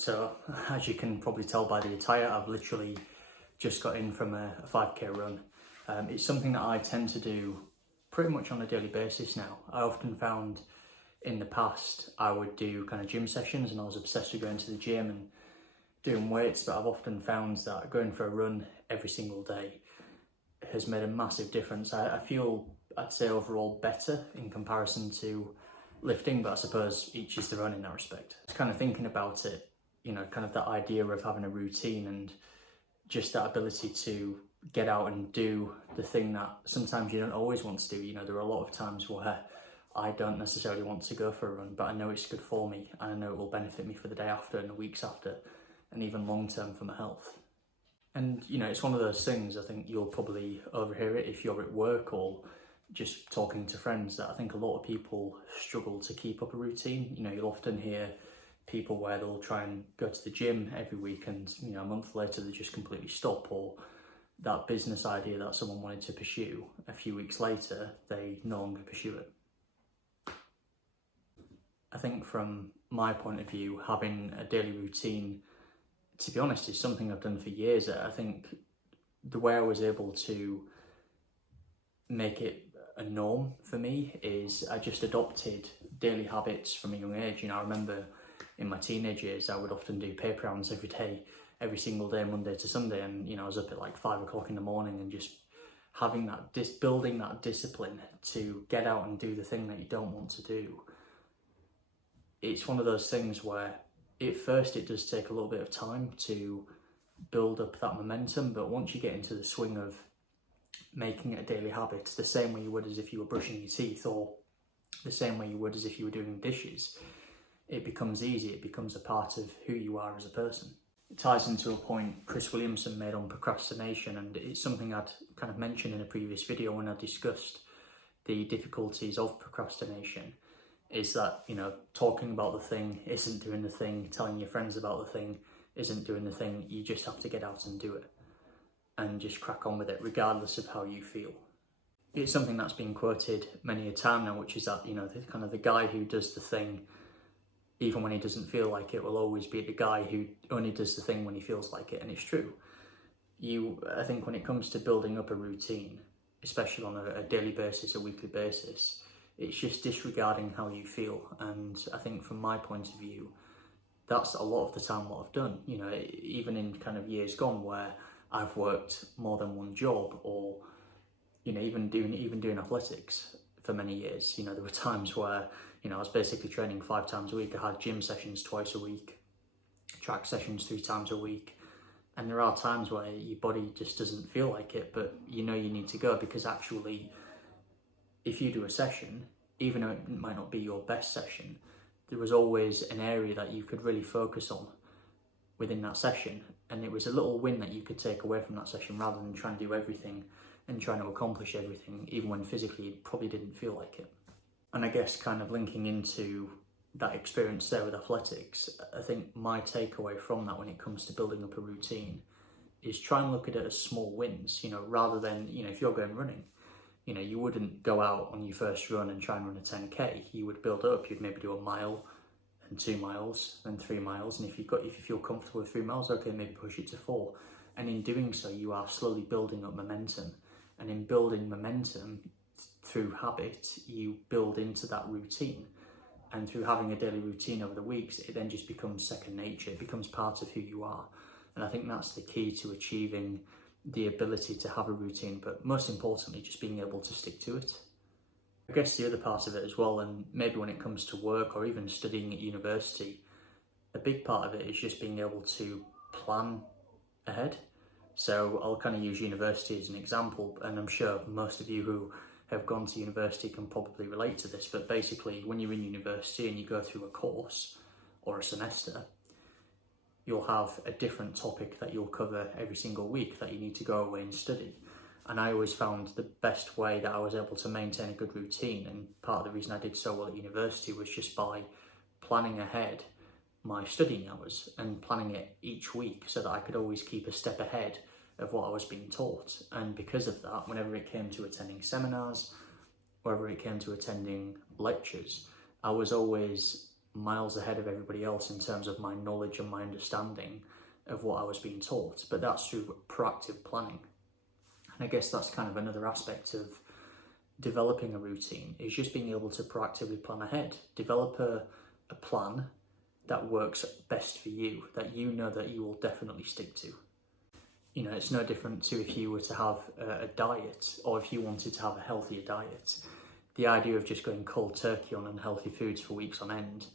So as you can probably tell by the attire, I've literally just got in from a 5k run. It's something that I tend to do pretty much on a daily basis now. I often found in the past I would do kind of gym sessions and I was obsessed with going to the gym and doing weights, but I've often found that going for a run every single day has made a massive difference. I feel, I'd say, overall better in comparison to lifting, but I suppose each is their own in that respect. Kind of thinking about it, you know, kind of that idea of having a routine and just that ability to get out and do the thing that sometimes you don't always want to do. You know, there are a lot of times where I don't necessarily want to go for a run, but I know it's good for me and I know it will benefit me for the day after and the weeks after and even long term for my health. And you know, it's one of those things, I think you'll probably overhear it if you're at work or just talking to friends, that I think a lot of people struggle to keep up a routine. You know, you'll often hear people where they'll try and go to the gym every week and, you know, a month later they just completely stop, or that business idea that someone wanted to pursue, a few weeks later they no longer pursue it. I think from my point of view, having a daily routine, to be honest, is something I've done for years. I think the way I was able to make it a norm for me is I just adopted daily habits from a young age. You know, I remember in my teenage years, I would often do paper rounds every day, every single day, Monday to Sunday. And, you know, I was up at like 5 o'clock in the morning and just having that, building that discipline to get out and do the thing that you don't want to do. It's one of those things where at first it does take a little bit of time to build up that momentum, but once you get into the swing of making it a daily habit, the same way you would as if you were brushing your teeth, or the same way you would as if you were doing dishes, it becomes easy, it becomes a part of who you are as a person. It ties into a point Chris Williamson made on procrastination, and it's something I'd kind of mentioned in a previous video when I discussed the difficulties of procrastination, is that, you know, talking about the thing isn't doing the thing, telling your friends about the thing isn't doing the thing. You just have to get out and do it and just crack on with it regardless of how you feel. It's something that's been quoted many a time now, which is that, you know, the kind of the guy who does the thing even when he doesn't feel like it will always be the guy who only does the thing when he feels like it. And it's true. I think when it comes to building up a routine, especially on a daily basis, a weekly basis, it's just disregarding how you feel. And I think from my point of view, that's a lot of the time what I've done. You know, even in kind of years gone where I've worked more than one job, or, you know, even doing athletics for many years. You know, there were times where, you know, I was basically training 5 times a week. I had gym sessions twice a week, track sessions 3 times a week. And there are times where your body just doesn't feel like it, but you know you need to go, because actually, if you do a session, even though it might not be your best session, there was always an area that you could really focus on within that session. And it was a little win that you could take away from that session, rather than trying to do everything and trying to accomplish everything, even when physically you probably didn't feel like it. And I guess kind of linking into that experience there with athletics, I think my takeaway from that when it comes to building up a routine is try and look at it as small wins, you know, rather than, you know, if you're going running, you know, you wouldn't go out on your first run and try and run a 10k. You would build up. You'd maybe do a mile and 2 miles and 3 miles. And if you feel comfortable with 3 miles, okay, maybe push it to 4. And in doing so, you are slowly building up momentum. And in building momentum through habit, you build into that routine. And through having a daily routine over the weeks, it then just becomes second nature. It becomes part of who you are. And I think that's the key to achieving the ability to have a routine, but most importantly, just being able to stick to it. I guess the other part of it as well, and maybe when it comes to work or even studying at university, a big part of it is just being able to plan ahead. So I'll kind of use university as an example, and I'm sure most of you who have gone to university can probably relate to this, but basically when you're in university and you go through a course or a semester, you'll have a different topic that you'll cover every single week that you need to go away and study. And I always found the best way that I was able to maintain a good routine, and part of the reason I did so well at university, was just by planning ahead my studying hours and planning it each week so that I could always keep a step ahead of what I was being taught. And because of that, whenever it came to attending seminars, whenever it came to attending lectures, I was always miles ahead of everybody else in terms of my knowledge and my understanding of what I was being taught, but that's through proactive planning. And I guess that's kind of another aspect of developing a routine, is just being able to proactively plan ahead. Develop a plan that works best for you, that you know that you will definitely stick to. You know, it's no different to if you were to have a diet, or if you wanted to have a healthier diet. The idea of just going cold turkey on unhealthy foods for weeks on end,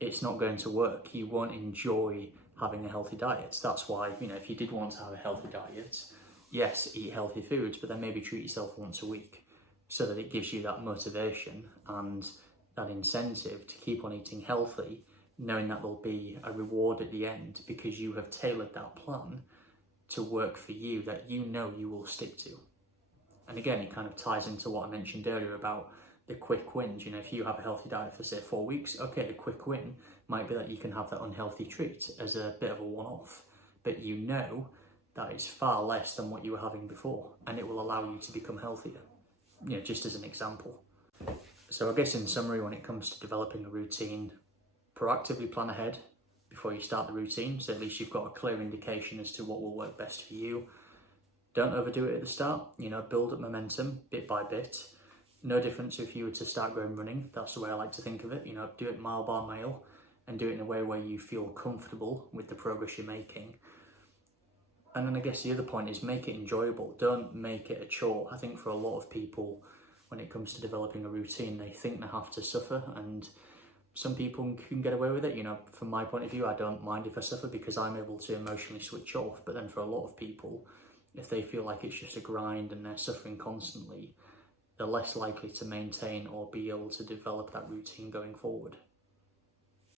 it's not going to work. You won't enjoy having a healthy diet. That's why, you know, if you did want to have a healthy diet, yes, eat healthy foods, but then maybe treat yourself once a week, so that it gives you that motivation and that incentive to keep on eating healthy, knowing that there'll be a reward at the end because you have tailored that plan to work for you, that you know you will stick to. And again, it kind of ties into what I mentioned earlier about the quick wins. You know, if you have a healthy diet for say 4 weeks, okay, the quick win might be that you can have that unhealthy treat as a bit of a one-off, but you know that it's far less than what you were having before, and it will allow you to become healthier. You know, just as an example. So I guess in summary, when it comes to developing a routine, proactively plan ahead before you start the routine, so at least you've got a clear indication as to what will work best for you. Don't overdo it at the start, you know, build up momentum bit by bit. No difference if you were to start going running, that's the way I like to think of it, you know, do it mile by mile and do it in a way where you feel comfortable with the progress you're making. And then I guess the other point is make it enjoyable. Don't make it a chore. I think for a lot of people, when it comes to developing a routine, they think they have to suffer, and some people can get away with it. You know, from my point of view, I don't mind if I suffer because I'm able to emotionally switch off. But then for a lot of people, if they feel like it's just a grind and they're suffering constantly, they're less likely to maintain or be able to develop that routine going forward.